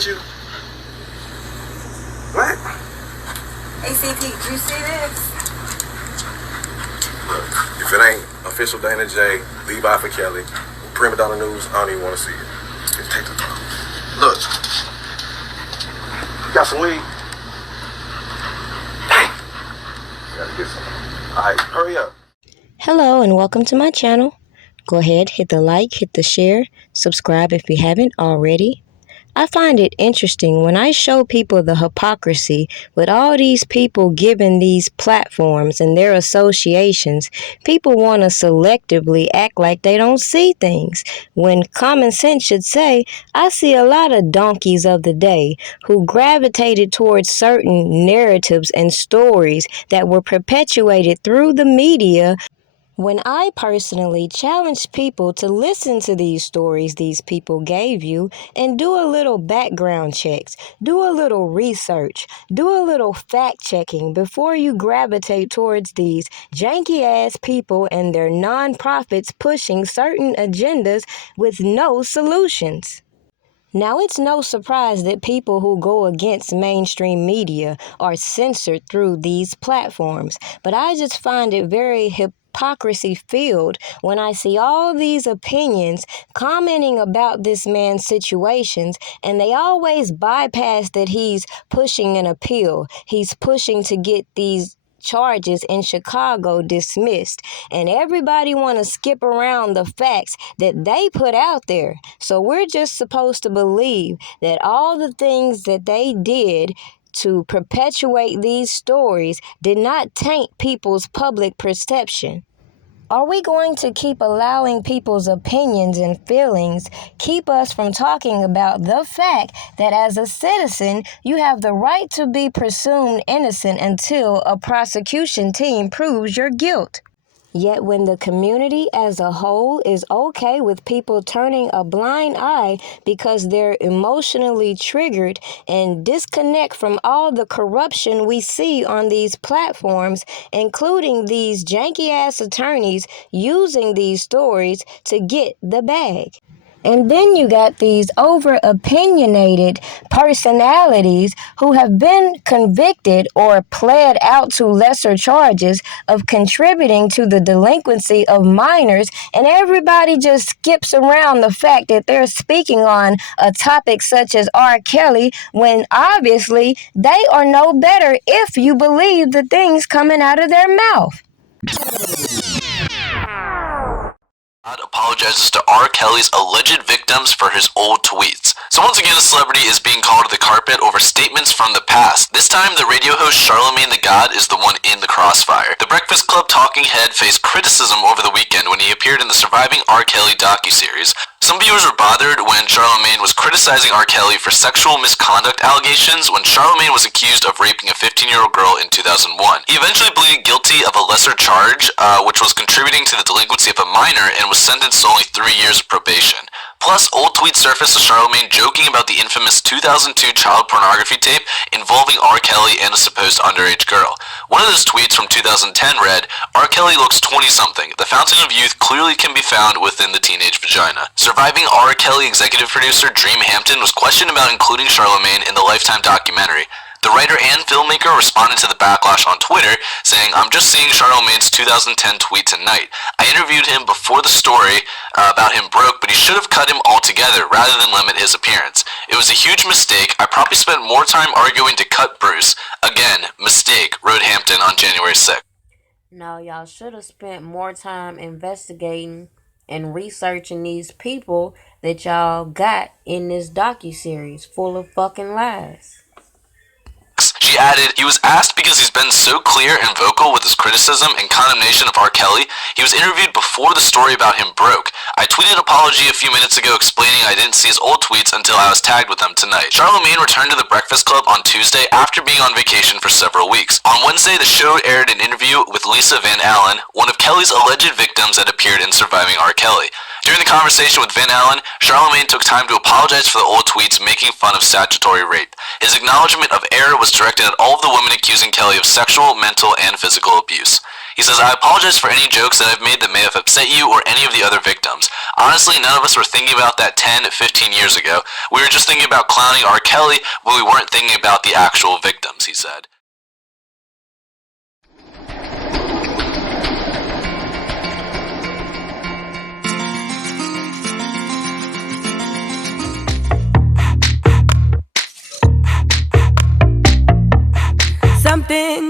with you? What? ACT, did you see this? Look, if it ain't official Dana J, Levi for Kelly, Primadonnanews, I don't even want to see it. Just take the time. Look. You got some weed? Dang. Gotta get some. Alright, hurry up. Hello and welcome to my channel. Go ahead, hit the like, hit the share, subscribe if you haven't already. I find it interesting when I show people the hypocrisy with all these people given these platforms and their associations. People want to selectively act like they don't see things, when common sense should say, I see a lot of donkeys of the day who gravitated towards certain narratives and stories that were perpetuated through the media. When I personally challenge people to listen to these stories these people gave you and do a little background checks, do a little research, do a little fact checking before you gravitate towards these janky ass people and their nonprofits pushing certain agendas with no solutions. Now, it's no surprise that people who go against mainstream media are censored through these platforms, but I just find it very hypocrisy-filled when I see all these opinions commenting about this man's situations, and they always bypass that he's pushing an appeal. He's pushing to get these charges in Chicago dismissed, and everybody want to skip around the facts that they put out there. So we're just supposed to believe that all the things that they did to perpetuate these stories did not taint people's public perception. Are we going to keep allowing people's opinions and feelings keep us from talking about the fact that as a citizen, you have the right to be presumed innocent until a prosecution team proves your guilt? Yet when the community as a whole is okay with people turning a blind eye because they're emotionally triggered and disconnect from all the corruption we see on these platforms, including these janky-ass attorneys using these stories to get the bag. And then you got these over-opinionated personalities who have been convicted or pled out to lesser charges of contributing to the delinquency of minors, and everybody just skips around the fact that they're speaking on a topic such as R. Kelly, when obviously they are no better if you believe the things coming out of their mouth. Apologizes to R. Kelly's alleged victims for his old tweets. So once again, a celebrity is being called to the carpet over statements from the past. This time, the radio host Charlamagne the God is the one in the crossfire. The Breakfast Club talking head faced criticism over the weekend when he appeared in the Surviving R. Kelly docuseries. Some viewers were bothered when Charlamagne was criticizing R. Kelly for sexual misconduct allegations when Charlamagne was accused of raping a 15-year-old girl in 2001. He eventually pleaded guilty of a lesser charge, which was contributing to the delinquency of a minor, and was sentenced to only 3 years of probation. Plus, old tweets surfaced of Charlamagne joking about the infamous 2002 child pornography tape involving R. Kelly and a supposed underage girl. One of those tweets from 2010 read, R. Kelly looks 20-something. The fountain of youth clearly can be found within the teenage vagina. Surviving R. Kelly executive producer Dream Hampton was questioned about including Charlamagne in the Lifetime documentary. The writer and filmmaker responded to the backlash on Twitter, saying, I'm just seeing Charlamagne's 2010 tweet tonight. I interviewed him before the story about him broke, but he should have cut him altogether rather than limit his appearance. It was a huge mistake. I probably spent more time arguing to cut Bruce. Again, mistake, wrote Hampton on January 6th. No, y'all should have spent more time investigating and researching these people that y'all got in this docuseries full of fucking lies. She added, he was asked because he's been so clear and vocal with his criticism and condemnation of R. Kelly. He was interviewed before the story about him broke. I tweeted an apology a few minutes ago explaining I didn't see his old tweets until I was tagged with them tonight. Charlamagne returned to the Breakfast Club on Tuesday after being on vacation for several weeks. On Wednesday, the show aired an interview with Lisa Van Allen, one of Kelly's alleged victims that appeared in Surviving R. Kelly. During the conversation with Van Allen, Charlamagne took time to apologize for the old tweets making fun of statutory rape. His acknowledgement of error was directed at all of the women accusing Kelly of sexual, mental, and physical abuse. He says, I apologize for any jokes that I've made that may have upset you or any of the other victims. Honestly, none of us were thinking about that 10, 15 years ago. We were just thinking about clowning R. Kelly, but we weren't thinking about the actual victims, he said. Something